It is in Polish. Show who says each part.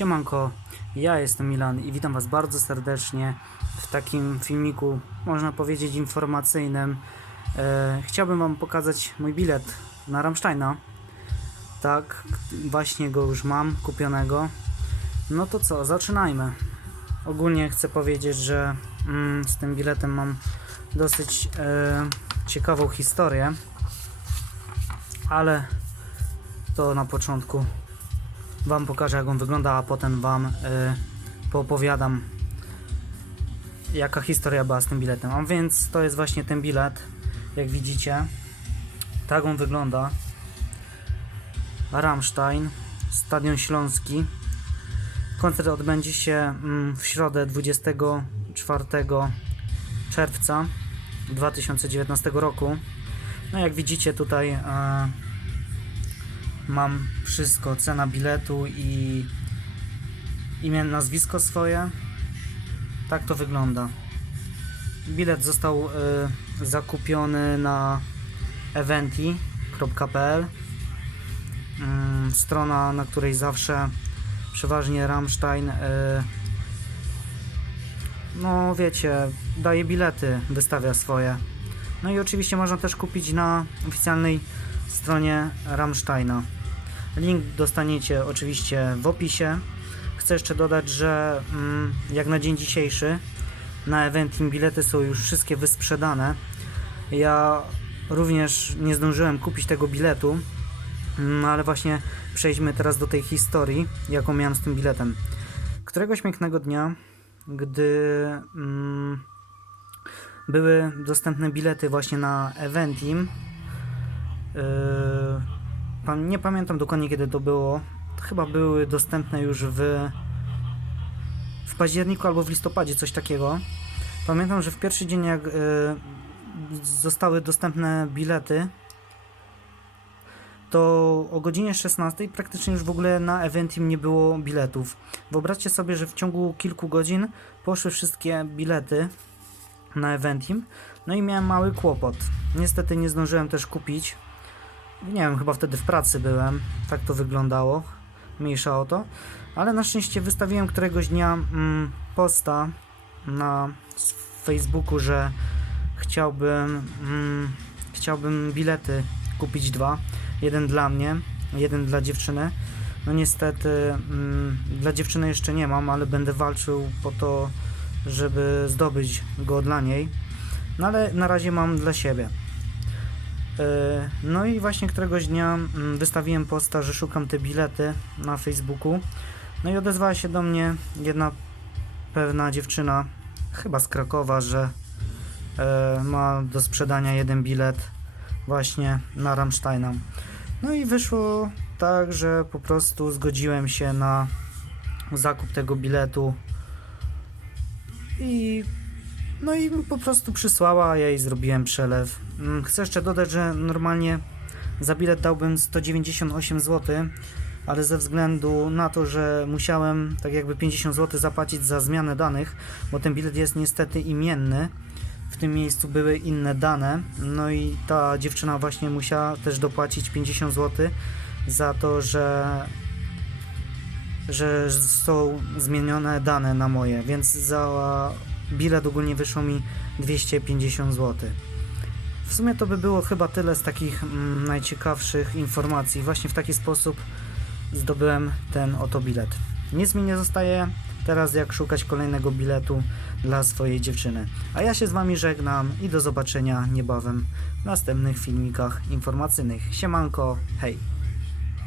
Speaker 1: Siemanko, ja jestem Milan i witam Was bardzo serdecznie w takim filmiku, można powiedzieć informacyjnym. E, chciałbym Wam pokazać mój bilet na Rammsteina. Tak, właśnie go już mam kupionego. No to co, zaczynajmy. Ogólnie chcę powiedzieć, że mm, z tym biletem mam dosyć e, ciekawą historię, ale to na początku Wam pokażę jak on wygląda, a potem Wam y, poopowiadam jaka historia była z tym biletem. A więc to jest właśnie ten bilet, jak widzicie. Tak on wygląda. Rammstein, Stadion Śląski. Koncert odbędzie się mm, w środę 24 czerwca 2019 roku. No jak widzicie tutaj e, mam wszystko, cena biletu i imię, nazwisko swoje. Tak to wygląda. Bilet został y, zakupiony na eventi.pl mm, Strona, na której zawsze przeważnie Rammstein y, no wiecie, daje bilety, wystawia swoje. No i oczywiście można też kupić na oficjalnej stronie Rammsteina. Link dostaniecie oczywiście w opisie. Chcę jeszcze dodać, że mm, jak na dzień dzisiejszy na Eventim bilety są już wszystkie wysprzedane. Ja również nie zdążyłem kupić tego biletu, mm, ale właśnie przejdźmy teraz do tej historii, jaką miałem z tym biletem. Któregoś pięknego dnia, gdy mm, były dostępne bilety właśnie na Eventim, Yy, nie pamiętam dokładnie kiedy to było. Chyba były dostępne już w w październiku albo w listopadzie, coś takiego. Pamiętam, że w pierwszy dzień jak yy, zostały dostępne bilety, to o godzinie 16 praktycznie już w ogóle na Eventim nie było biletów. Wyobraźcie sobie, że w ciągu kilku godzin poszły wszystkie bilety na Eventim, no i miałem mały kłopot. Niestety nie zdążyłem też kupić nie wiem, chyba wtedy w pracy byłem, tak to wyglądało, mniejsza o to, ale na szczęście wystawiłem któregoś dnia mm, posta na Facebooku, że chciałbym, mm, chciałbym bilety kupić dwa, jeden dla mnie, jeden dla dziewczyny. No niestety mm, dla dziewczyny jeszcze nie mam, ale będę walczył po to, żeby zdobyć go dla niej. No ale na razie mam dla siebie. E, No i właśnie któregoś dnia mm, wystawiłem posta, że szukam te bilety na Facebooku. No i odezwała się do mnie jedna pewna dziewczyna, chyba z Krakowa, że e, ma do sprzedania jeden bilet właśnie na Rammsteina. No i wyszło tak, że po prostu zgodziłem się na zakup tego biletu i no i po prostu przysłała, ja jej zrobiłem przelew. Mm, Chcę jeszcze dodać, że normalnie za bilet dałbym 198 zł, ale ze względu na to, że musiałem tak jakby 50 zł zapłacić za zmianę danych, bo ten bilet jest niestety imienny, w tym miejscu były inne dane, no i ta dziewczyna właśnie musiała też dopłacić 50 zł za to, że że są zmienione dane na moje, więc za bilet ogólnie wyszło mi 250 zł. W sumie to by było chyba tyle z takich mm, najciekawszych informacji. Właśnie w taki sposób zdobyłem ten oto bilet. Nic mi nie zostaje teraz jak szukać kolejnego biletu dla swojej dziewczyny. A ja się z Wami żegnam i do zobaczenia niebawem w następnych filmikach informacyjnych. Siemanko, hej!